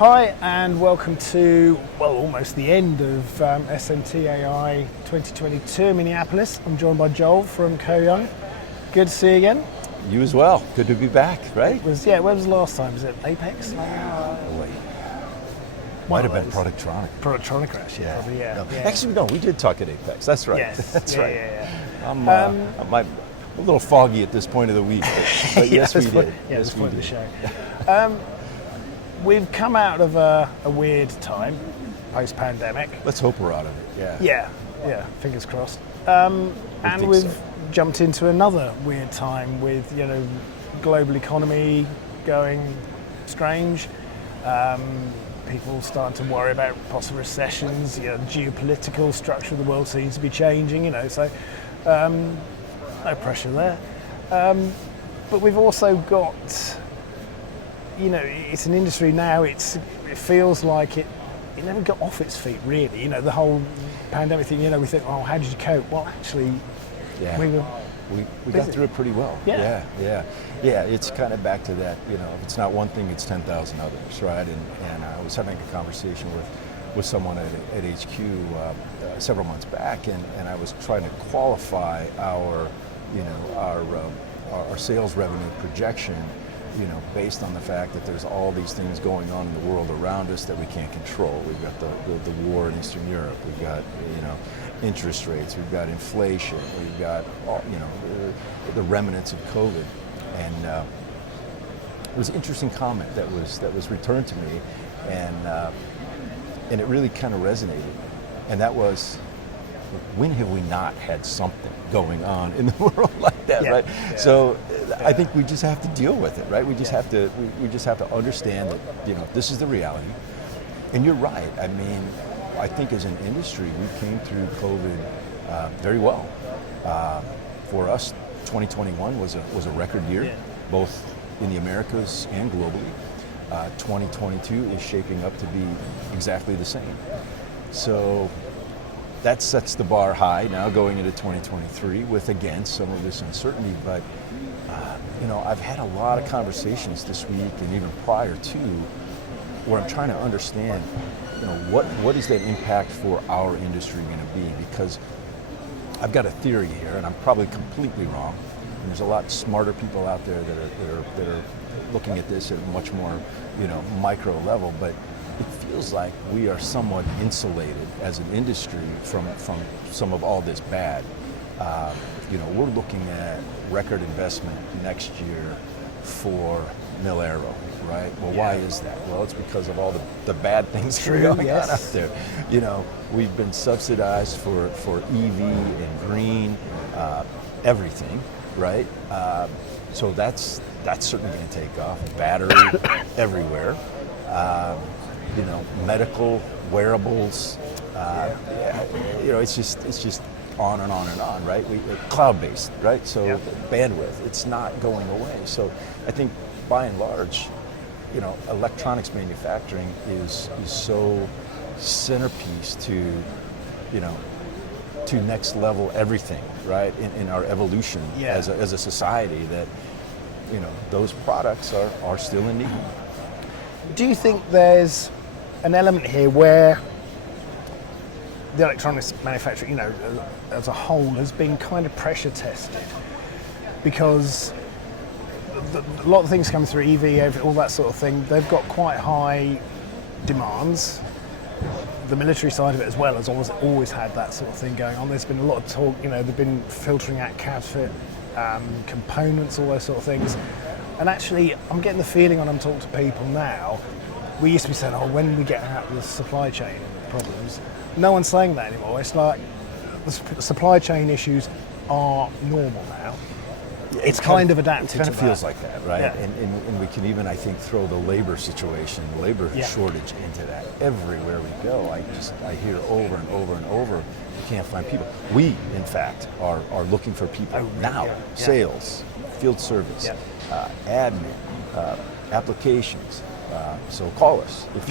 Hi and welcome to, well, almost the end of SMTA 2022 in Minneapolis. I'm joined by Joel from Co-Young. Good to see you again. You as well. Good to be back, right? When was the last time? Was it Apex? Wait. Might have been Productronic. Productronic, actually. Yeah. Probably, yeah. Actually, no, we did talk at Apex. That's right. Yes. That's right. Yeah. I'm a little foggy at this point of the week, but yes, we did. Yes, we did. The show. We've come out of a weird time, post-pandemic. Let's hope we're out of it. Yeah. Yeah. Fingers crossed. And we've so. jumped into another weird time with, global economy going strange. People starting to worry about possible recessions. Geopolitical structure of the world seems to be changing. So no pressure there. But we've also got, it's an industry now. It feels like it never got off its feet really. The whole pandemic thing. We think, oh, how did you cope? Well, actually, we got through it pretty well. Yeah. It's kind of back to that. If it's not one thing, it's 10,000 others, right? And I was having a conversation with someone at HQ several months back, and I was trying to qualify our sales revenue projection, based on the fact that there's all these things going on in the world around us that we can't control. We've got the war in Eastern Europe. We've got interest rates. We've got inflation. We've got the remnants of COVID. And it was an interesting comment that was returned to me, and it really kind of resonated. And that was, when have we not had something going on in the world like that, right? Yeah. So I think we just have to deal with it, right? We just have to understand that this is the reality. And you're right. I mean, I think as an industry, we came through COVID very well. For us, 2021 was a record year, both in the Americas and globally. 2022 is shaping up to be exactly the same. So that sets the bar high now going into 2023 with, again, some of this uncertainty. But, I've had a lot of conversations this week and even prior to, where I'm trying to understand, what is that impact for our industry going to be? Because I've got a theory here, and I'm probably completely wrong. And there's a lot smarter people out there that are looking at this at a much more, micro level. But it feels like we are somewhat insulated as an industry from some of all this bad. We're looking at record investment next year for Mil-Aero, right? Well, why is that? Well, it's because of all the bad things going on out there. We've been subsidized for EV and green, everything, right? So that's certainly going to take off. Battery everywhere. Medical wearables. It's just on and on and on, right? Cloud-based, right? So bandwidth, it's not going away. So I think by and large, electronics manufacturing is so centerpiece to next level everything, right? In our evolution as a society, that those products are still in need. Do you think there's an element here where the electronics manufacturing, as a whole, has been kind of pressure tested? Because a lot of things coming through, EV, all that sort of thing, they've got quite high demands. The military side of it as well has always had that sort of thing going on. There's been a lot of talk, they've been filtering out counterfeit components, all those sort of things. And actually, I'm getting the feeling when I'm talking to people now, we used to be saying, when we get out of the supply chain problems, no one's saying that anymore. It's like the supply chain issues are normal now. It's kind of adapted to that. It kind of feels like that, right? Yeah. And we can even, I think, throw the labor situation, labor shortage into that. Everywhere we go, I hear over and over and over, you can't find people. We, in fact, are looking for people now. Yeah. Sales, field service, admin, applications. So call us if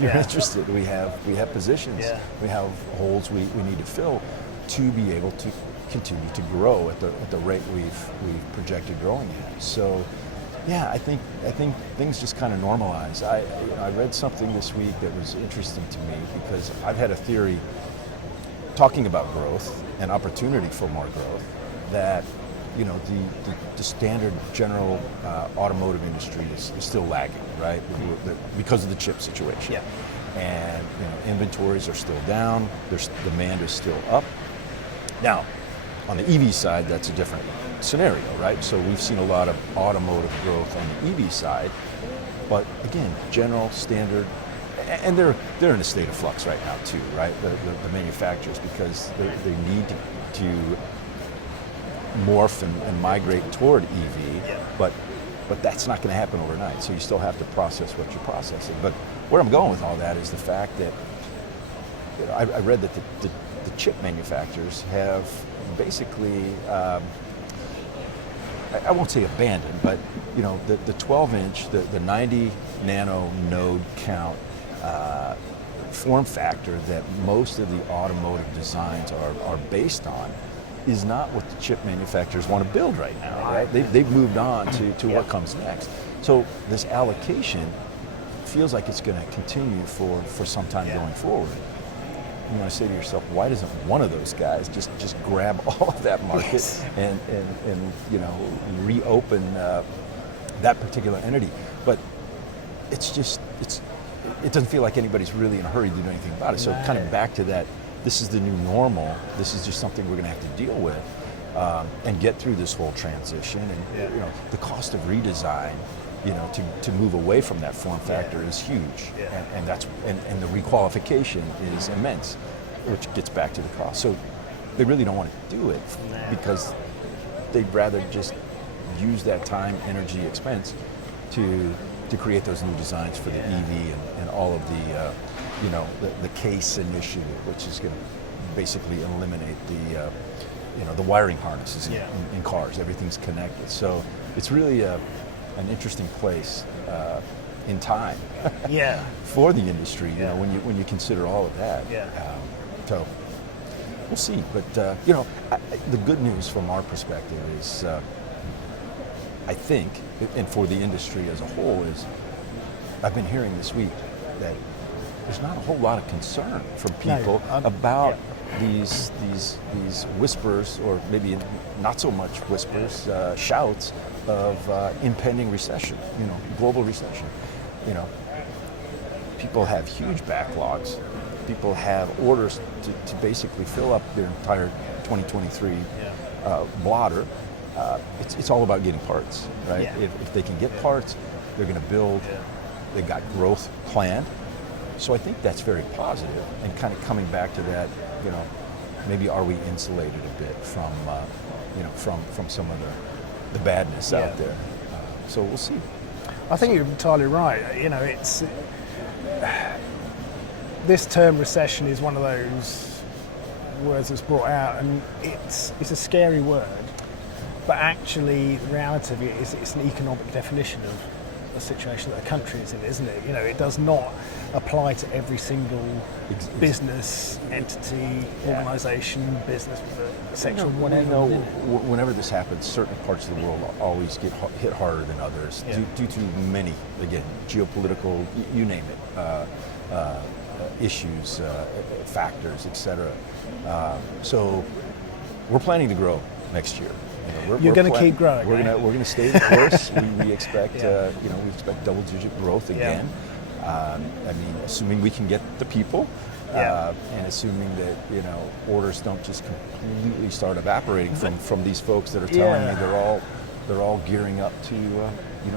you're interested. We have positions. Yeah. We have holes we need to fill to be able to continue to grow at the rate we've projected growing at. So Yeah, I think things just kind of normalize. I read something this week that was interesting to me because I've had a theory talking about growth and opportunity for more growth that the standard general automotive industry is still lagging, right? Because of the chip situation. Yeah. And inventories are still down. Demand is still up. Now, on the EV side, that's a different scenario, right? So we've seen a lot of automotive growth on the EV side, but again, general, standard, and they're in a state of flux right now too, right? The manufacturers, because they need to morph and migrate toward EV, but that's not going to happen overnight. So you still have to process what you're processing. But where I'm going with all that is the fact that I read that the chip manufacturers have basically, I won't say abandoned, but the 12-inch, the 90 nano node count form factor that most of the automotive designs are based on is not what the chip manufacturers want to build right now, right? They've moved on to what comes next. So this allocation feels like it's going to continue for some time going forward. You want to say to yourself, why doesn't one of those guys just grab all of that market and reopen that particular entity? But it doesn't feel like anybody's really in a hurry to do anything about it. So kind of back to that, this is the new normal. This is just something we're going to have to deal with and get through this whole transition. And the cost of redesign, to move away from that form factor is huge, and the requalification is immense, which gets back to the cost. So they really don't want to do it because they'd rather just use that time, energy, expense to create those new designs for the EV and all of the case initiative, which is going to basically eliminate the wiring harnesses in cars. Everything's connected, so it's really an interesting place in time for the industry. When you consider all of that. So we'll see. But the good news from our perspective is, I think, and for the industry as a whole, is I've been hearing this week that there's not a whole lot of concern from people about these whispers, or maybe not so much whispers, shouts of impending recession, global recession. People have huge backlogs. People have orders to basically fill up their entire 2023 blotter. It's all about getting parts, right? If they can get parts, they're going to build. They've got growth planned. So I think that's very positive, and kind of coming back to that, maybe are we insulated a bit from some of the badness out there? So we'll see. I think you're entirely right. It's this term recession is one of those words that's brought out, and it's a scary word, but actually the reality of it is it's an economic definition of a situation that a country is in, isn't it? It does not apply to every single business, entity, organisation, business section, whatever. Whenever this happens, certain parts of the world always get hit harder than others due to many, again, geopolitical, you name it, issues, factors, etc. So we're planning to grow next year. You're going to keep growing. We're going to stay the course. we expect we expect double-digit growth again. Assuming we can get the people, and assuming that orders don't just completely start evaporating from these folks that are telling me they're all gearing up to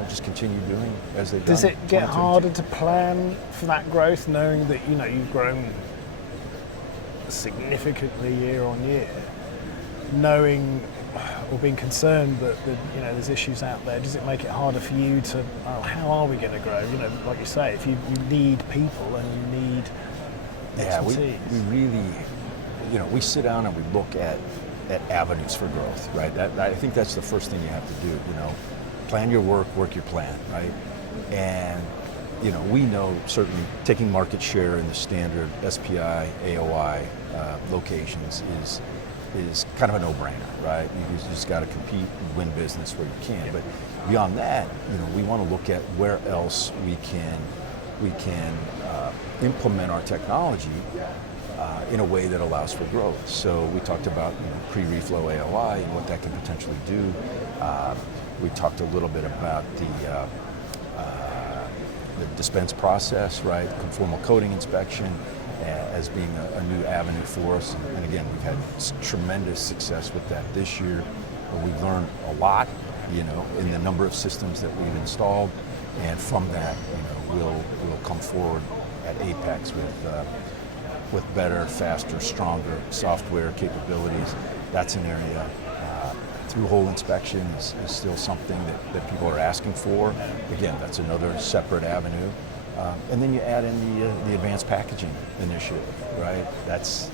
just continue doing as they've done. Does it get harder to plan for that growth, knowing that you've grown significantly year on year, knowing or being concerned that there's issues out there? Does it make it harder for you to, how are we going to grow? Like you say, if you need people and you need expertise. We really, we sit down and we look at avenues for growth, right? I think that's the first thing you have to do. Plan your work your plan, right? And we know certainly taking market share in the standard SPI, AOI locations is kind of a no-brainer, right? You just got to compete and win business where you can. But beyond that, we want to look at where else we can implement our technology in a way that allows for growth. So we talked about pre-reflow AOI and what that can potentially do. We talked a little bit about the dispense process, right? Conformal coating inspection as being a new avenue for us. And again, we've had tremendous success with that this year. We've learned a lot, in the number of systems that we've installed. And from that, we'll come forward at Apex with better, faster, stronger software capabilities. That's an area. Through-hole inspection is still something that people are asking for. Again, that's another separate avenue. And then you add in the advanced packaging initiative, right? That's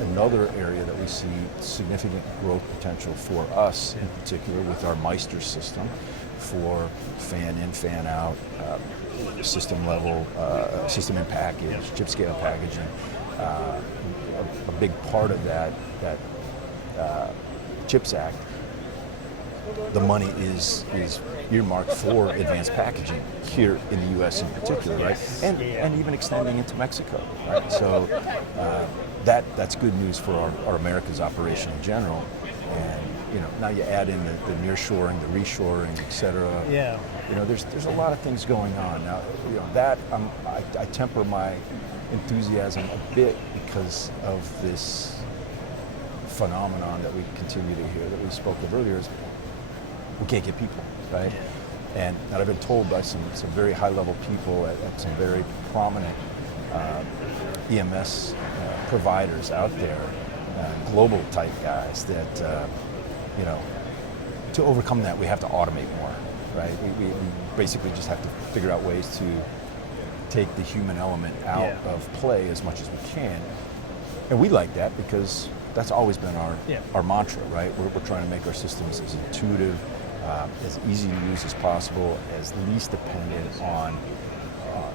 another area that we see significant growth potential for us, in particular with our Meister system for fan in, fan out, system level, system in package, chip scale packaging. A big part of that CHIPS Act, the money is earmarked for advanced packaging here in the U.S. in particular, right? And even extending into Mexico, right? So that's good news for our Americas operation in general. And now you add in the nearshoring, the reshoring, et cetera. Yeah. There's a lot of things going on now. That I temper my enthusiasm a bit because of this phenomenon that we continue to hear that we spoke of earlier is we can't get people, right? And I've been told by some very high-level people at some very prominent EMS providers out there, global type guys, that to overcome that we have to automate more, right? We basically just have to figure out ways to take the human element out of play as much as we can, and we like that because that's always been our mantra, right? We're trying to make our systems as intuitive, as easy to use as possible, as least dependent on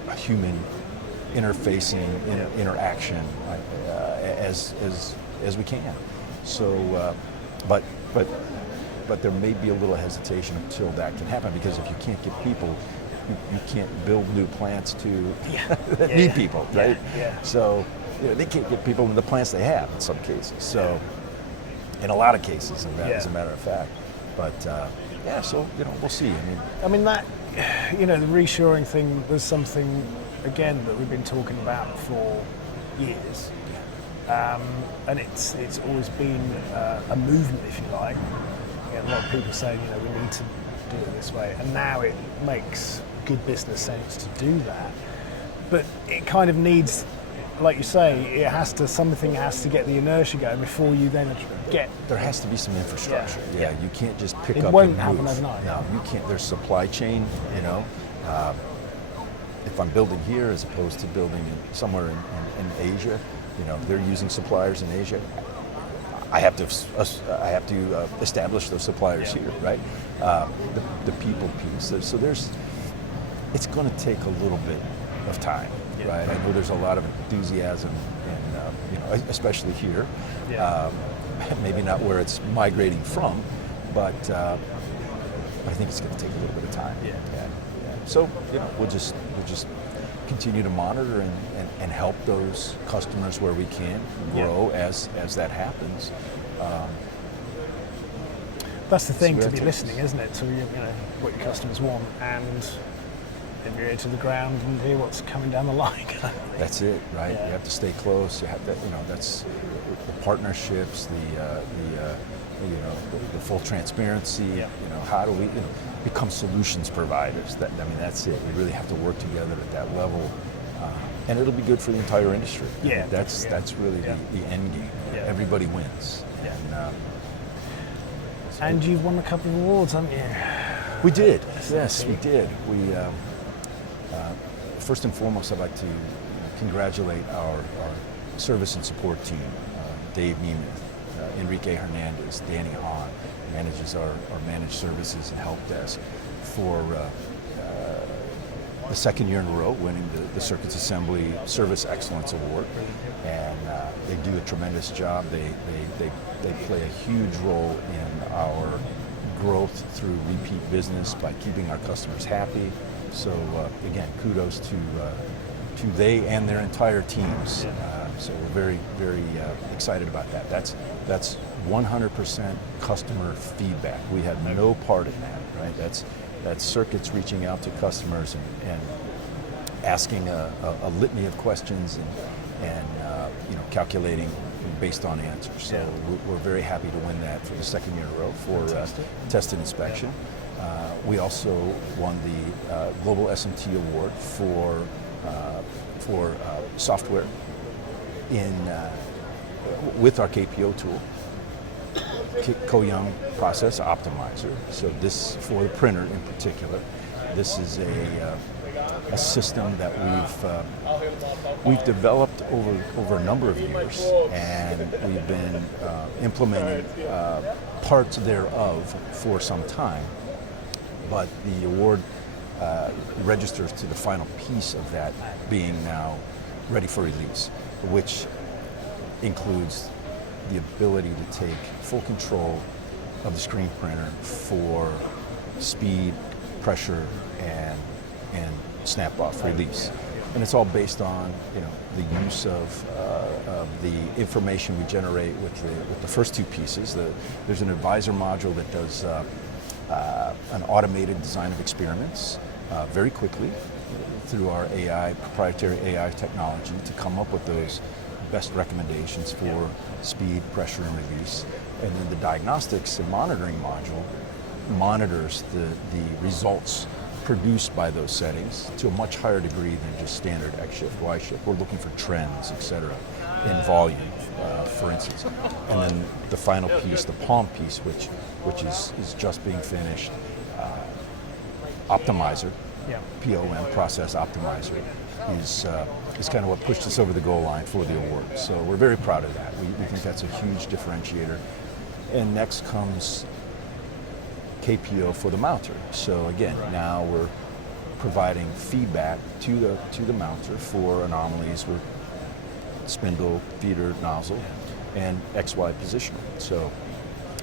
a human interfacing interaction as we can. So, but there may be a little hesitation until that can happen, because if you can't get people, you can't build new plants that need people, right? So they can't get people in the plants they have in some cases. So, in a lot of cases, as a matter of fact. But so we'll see. I mean that the reshoring thing was something again that we've been talking about for years, and it's always been a movement, if you like. A lot of people saying we need to do it this way, and now it makes good business sense to do that. But it kind of needs, like you say, something has to get the inertia going before you then get. There has to be some infrastructure. You can't just pick up. It won't and happen move. overnight. No, you can't. There's supply chain. If I'm building here as opposed to building somewhere in Asia, they're using suppliers in Asia. I have to establish those suppliers here, right? The people piece. So it's going to take a little bit of time, right? I know there's a lot of enthusiasm, and especially here. Maybe not where it's migrating from, but I think it's going to take a little bit of time. So we'll just continue to monitor and help those customers where we can grow as that happens. That's the thing, to be listening, isn't it? To what your customers want, and have your ear to the ground and hear what's coming down the line. That's it, right? You have to stay close. You have to, that's the partnerships, the full transparency. How do we become solutions providers? That's it. We really have to work together at that level, and it'll be good for the entire industry. That's really the end game. Everybody wins. And you've won a couple of awards, haven't you? We did. Yes, we did. We first and foremost, I'd like to congratulate our service and support team, Dave Nemeth, Enrique Hernandez, Danny Hahn, manages our managed services and help desk, for the second year in a row winning the Circuits Assembly Service Excellence Award. And they do a tremendous job. They They play a huge role in our growth through repeat business by keeping our customers happy. So again, kudos to they and their entire teams. So we're very, very excited about that. That's 100% customer feedback. We have no part in that, right? That's circuits reaching out to customers and asking a litany of questions and calculating based on answers. So we're very happy to win that for the second year in a row for test and inspection. We also won the Global SMT Award for software with our KPO tool, Co-Young Process Optimizer. So this, for the printer in particular, this is a system that we've developed over a number of years, and we've been implementing parts thereof for some time. But the award registers to the final piece of that being now ready for release, which includes the ability to take full control of the screen printer for speed, pressure, and snap-off release. And it's all based on the use of the information we generate with the first two pieces. There's an advisor module that does an automated design of experiments very quickly through our proprietary AI technology to come up with those best recommendations for speed, pressure, and release. And then the diagnostics and monitoring module monitors the results produced by those settings to a much higher degree than just standard X shift, Y shift. We're looking for trends, et cetera, in volume, for instance. And then the final piece, the POM piece, which is just being finished, Optimizer, POM, Process Optimizer, is kind of what pushed us over the goal line for the award. So we're very proud of that. We think that's a huge differentiator. And next comes KPO for the mounter. So again, now we're providing feedback to the mounter for anomalies with spindle, feeder, nozzle, and XY positioning. So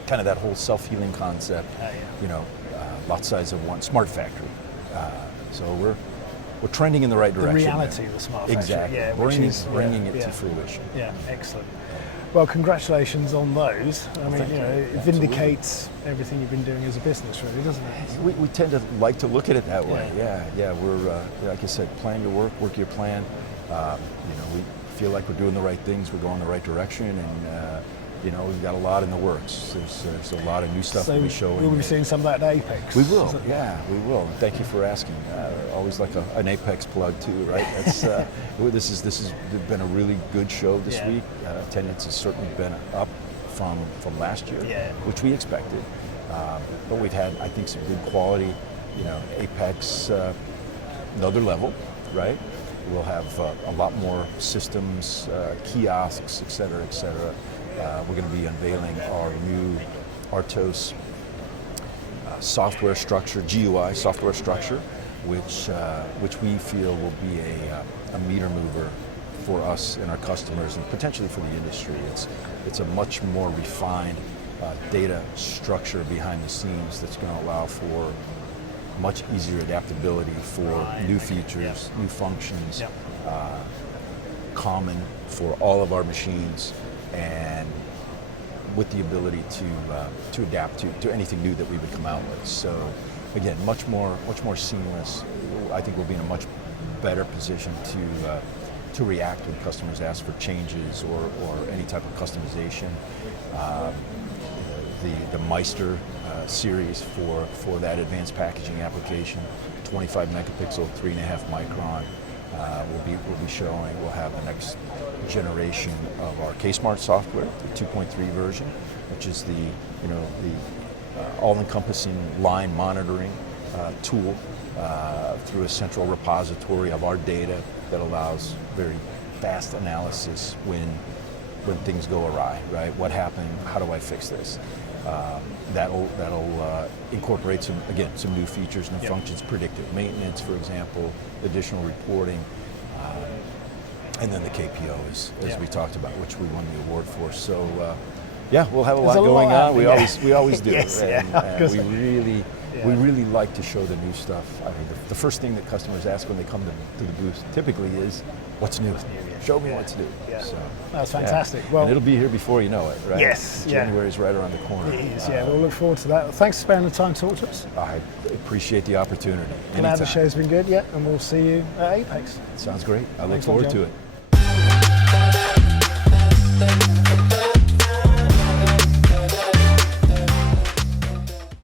kind of that whole self-healing concept, lot size of one, smart factory. So we're trending in the right direction. The reality of the smart factory. Exactly. Bringing it to fruition. Yeah, excellent. Well, congratulations on those. I mean, it vindicates everything you've been doing as a business, really, doesn't it? We tend to like to look at it that way. Yeah. We're like I said, plan your work your plan. We feel like we're doing the right things. We're going the right direction, and we've got a lot in the works. There's a lot of new stuff we'll be showing. We'll be seeing some of that at Apex. We will. Yeah, we will. And thank you for asking. Always like an Apex plug too, right? That's this has been a really good show this week. Attendance has certainly been up from last year, which we expected. But we've had, I think, some good quality. Apex, another level, right? We'll have a lot more systems, kiosks, et cetera, et cetera. We're going to be unveiling our new Artos software structure, GUI software structure, which we feel will be a meter mover for us and our customers, and potentially for the industry. It's a much more refined data structure behind the scenes that's going to allow for much easier adaptability for new features, new functions, common for all of our machines, and with the ability to adapt to anything new that we would come out with. So again, much more seamless. I think we'll be in a much better position to react when customers ask for changes or any type of customization. The Meister series for that advanced packaging application, 25 megapixel, 3.5 micron. We'll be showing. We'll have the next generation of our K-Smart software, the 2.3 version, which is the all-encompassing line monitoring tool through a central repository of our data that allows very fast analysis when things go awry. Right? What happened? How do I fix this? That'll incorporate some new features and functions, predictive maintenance, for example, additional reporting, and then the KPO as we talked about, which we won the award for. So Yeah, we'll have a There's lot going on. happening, We always do. Yes, And, yeah. we really like to show the new stuff. I mean, the first thing that customers ask when they come to the booth typically is, "What's new? Show me what's new." Yeah. So, That's fantastic. yeah. Well, and it'll be here before you know it, right? Yes, yeah. January's right around the corner. it is, yeah. We'll look forward to that. Thanks for spending the time to talk to us. I appreciate the opportunity. Glad the Anytime. show's been good, yeah, and we'll see you at Apex. Sounds great. I look Thanks a lot, forward to John. it.